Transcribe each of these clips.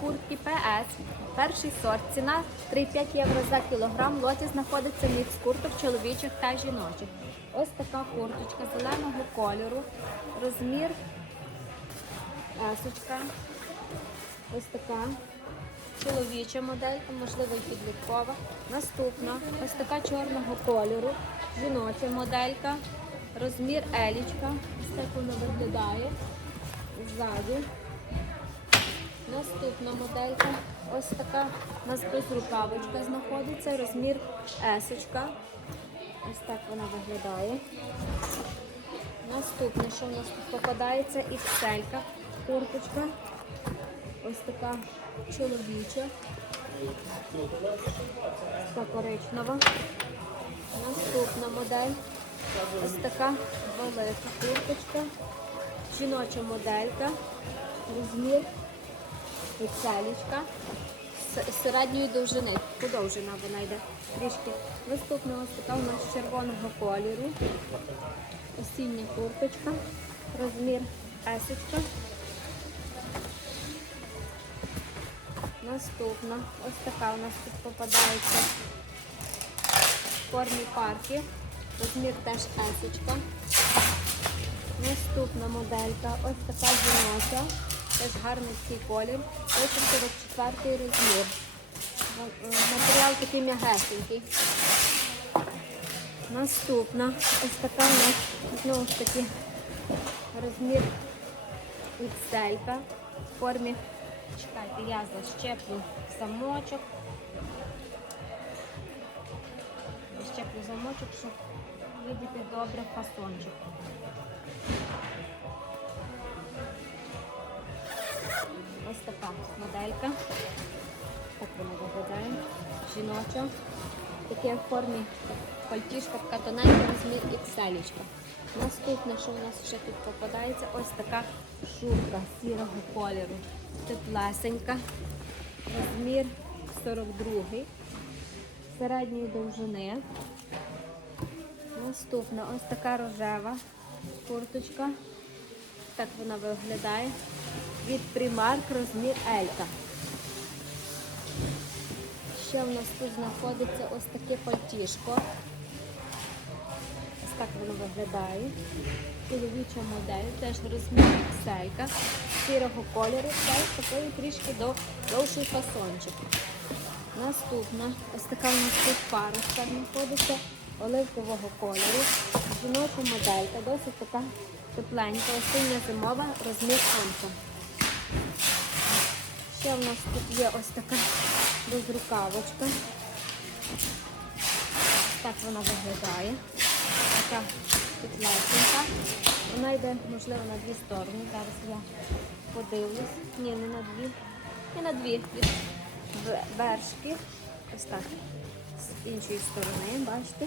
куртки ПС. Перший сорт. Ціна 3,5 євро за кілограм. Лоті знаходиться мікс курток чоловічих та жіночих. Ось така курточка зеленого кольору. Розмір есочка. Ось така чоловіча моделька, можливо, і підліткова. Наступна ось така чорного кольору, жіноча моделька, розмір елічка. Ось так вона виглядає ззаду. Наступна моделька. Ось така у нас безрукавочка знаходиться, розмір есочка. Ось так вона виглядає. Наступне, що у нас тут попадається, XL курточка. Ось така чоловіча. Така. Наступна модель. Ось така велика курточка. Жіноча моделька. Розмір XL. З середньої довжини. Подовжена вона йде трішки. Наступна ось така у нас червоного кольору. Осіння курточка. Розмір есочка. Наступна. Ось така у нас тут попадається в формі парки. Розмір теж есочка. Наступна моделька. Ось така жіноча. Теж гарний такий колір. 44 розмір. Е, Матеріал такий м'ягесенький. Наступна. Ось така у нас знову ж таки розмір XL в формі. Чекайте, я защеплю замочок. Защеплю замочок, щоб видіти добре фасончик. Ось така моделька. Так вона виглядає. Жіноча. Таке в формі пальтішка, така тоненька розмір XL. Наступне, що у нас ще тут попадається, ось така шубка сірого кольору. Теплесенька. Розмір 42 середньої довжини. Наступна ось така рожева курточка. Так вона виглядає. Від Primark розмір Елька. Ще в нас тут знаходиться ось таке пальтішко. Ось так воно виглядає. Чоловіча модель, теж розмір XL, сірого кольору, теж такий трішки до, довший фасончик. Наступна, ось така у нас тут парочка знаходиться оливкового кольору. Жіноча моделька, досить така тепленька, осіння зимова, розмір Анка. Ще в нас тут є ось така безрукавочка. Так вона виглядає. Така теплесенька. Вона йде, можливо, на дві сторони. Зараз я подивлюсь. Ні, не на дві. Не на дві. Від вершки. Ось так. З іншої сторони, бачите.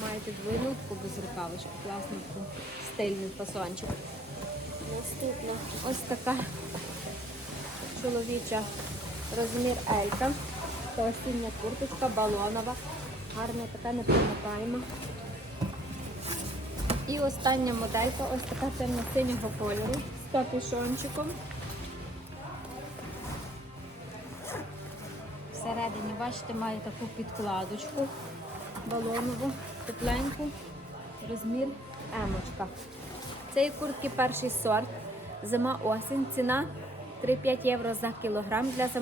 Маєте двойну таку безрукавочку. Такий стильний фасончик. Наступно ось така чоловіча розмір Елька. Це осіння курточка балонова. Гарна така непромокаема. І остання моделька, ось така темно-синього кольору з капюшончиком. Всередині, бачите, має таку підкладочку балонову, тепленьку, розмір емочка. Цієї куртки перший сорт. Зима осінь. Ціна 3-5 євро за кілограм для замовлення.